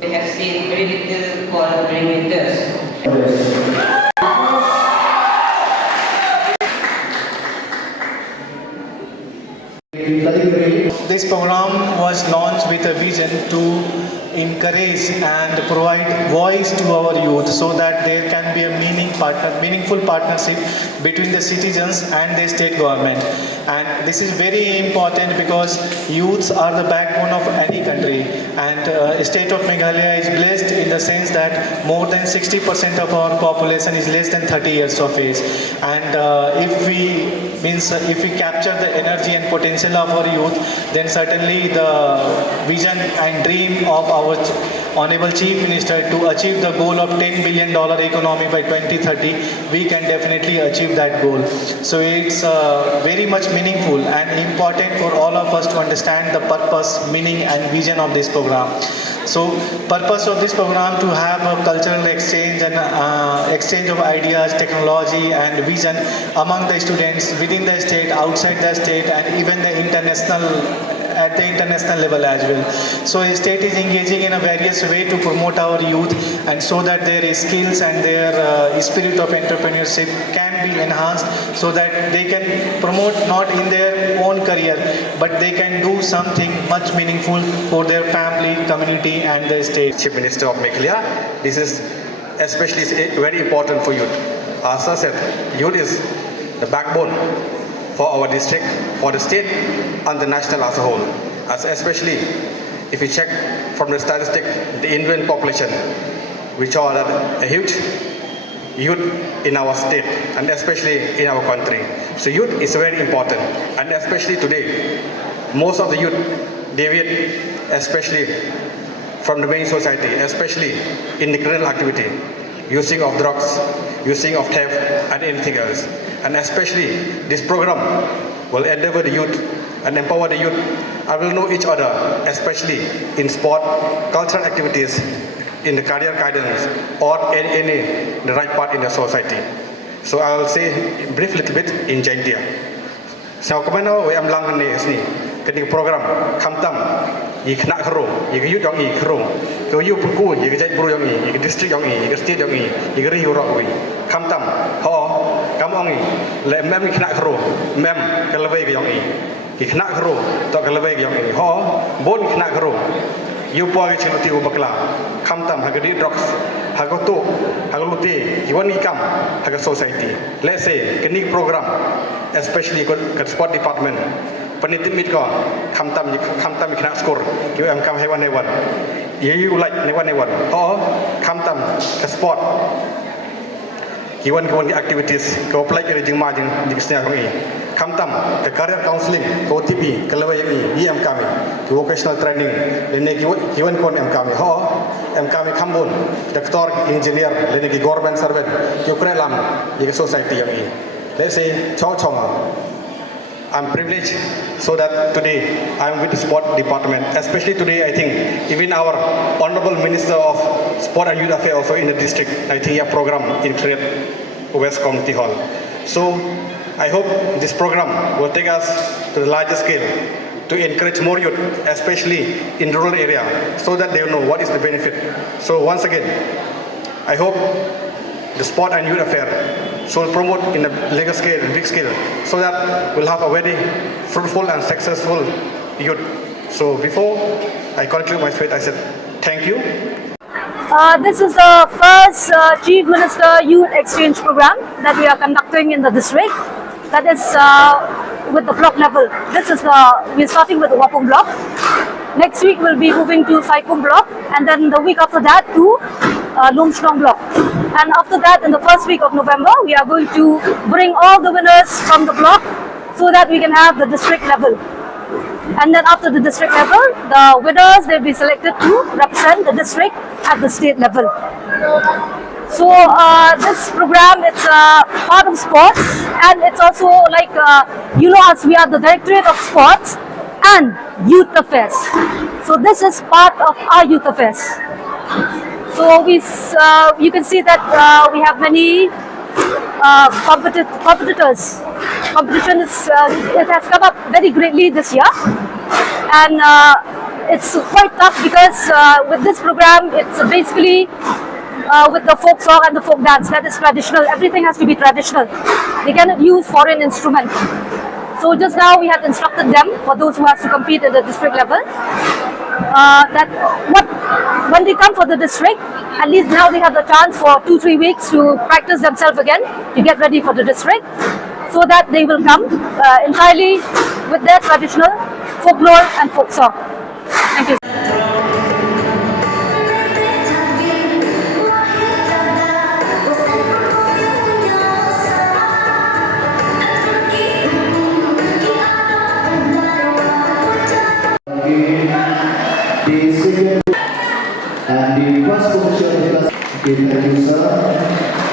We have seen very little coal during winters. This program was launched with a vision to encourage and provide voice to our youth so that there can be a meaningful partnership between the citizens and the state government. And this is very important because youths are the backbone of any country, and state of Meghalaya is blessed in the sense that more than 60% of our population is less than 30 years of age. And if we capture the energy and potential of our youth, then certainly the vision and dream of our Honorable Chief Minister to achieve the goal of $10 billion economy by 2030, we can definitely achieve that goal. So it's very much meaningful and important for all of us to understand the purpose, meaning and vision of this program. So purpose of this program to have a cultural exchange and exchange of ideas, technology and vision among the students within the state, outside the state, and even the at the international level as well. So the state is engaging in a various way to promote our youth and so that their skills and their spirit of entrepreneurship can be enhanced so that they can promote not in their own career but they can do something much meaningful for their family, community and the state. Chief Minister of Khliehriat, this is especially very important for youth. As I said, youth is the backbone for our district, for the state and the national as a whole. As especially if you check from the statistic, the Indian population, which are a huge youth in our state and especially in our country. So youth is very important, and especially today, most of the youth deviate especially from the main society, especially in the criminal activity, using of drugs, using of theft and anything else. And especially this program will endeavor the youth and empower the youth and will know each other, especially in sport, cultural activities, in the career guidance or any the right part in the society. So I will say brief little bit in Jaintia. So kemana we am lang ni sini kening program kamtam yi kena kero yi youth yang yi kero ke you puku yi jai buru yang yi district yang yi state yang yi ri ro wi kamtam ho kam ong yi le mem kena kero mem ke lewai ke yang yi kena kero to ke lewai ke yang yi ho bon kena kero you po ke chenuti u bakla kamtam ha di drugs ha ko tu ha ko ti yi wan ikam ha ka society. Let's say kening program especially ke sport department penitip mit ko kamtam kena skor you am kam hewan you like hewan ho kamtam ke sport kiwan activities ko apply ke jing ma jing snya ko kamtam ke career counseling ko TP ke lewai yi am kam ke vocational training lene kiwan kon am kam ho am kam kambon doctor engineer lene ki government servant ki krelam ye society yang yi. Let's say chong I'm privileged so that today I'm with the sport department. Especially today, I think even our Honorable Minister of Sport and Youth Affairs also in the district, I think a program in Khliehriat West Community Hall. So I hope this program will take us to the larger scale to encourage more youth, especially in rural area, so that they will know what is the benefit. So once again, I hope the sport and youth affair so we'll promote in a bigger scale, big scale, so that we'll have a very fruitful and successful youth. So before I conclude my speech, I said thank you. This is the first Chief Minister Youth Exchange Program that we are conducting in the district. That is with the block level. We're starting with the Wapong block. Next week we'll be moving to Saikum block, and then the week after that to Lumshnong block. And after that, in the first week of November, we are going to bring all the winners from the block so that we can have the district level. And then after the district level, the winners will be selected to represent the district at the state level. So this program, it's part of sports, and it's also like, us, we are the Directorate of Sports and Youth Affairs. So this is part of our Youth Affairs. So you can see that we have many competitors. Competition it has come up very greatly this year, and it's quite tough because with this program, it's basically with the folk song and the folk dance that is traditional. Everything has to be traditional. They cannot use foreign instruments. So just now we have instructed them, for those who have to compete at the district level, that when they come for the district, at least now they have the chance for 2-3 weeks to practice themselves again, to get ready for the district, so that they will come entirely with their traditional folklore and folk song. Thank you. The second and the first position is the thank you, sir.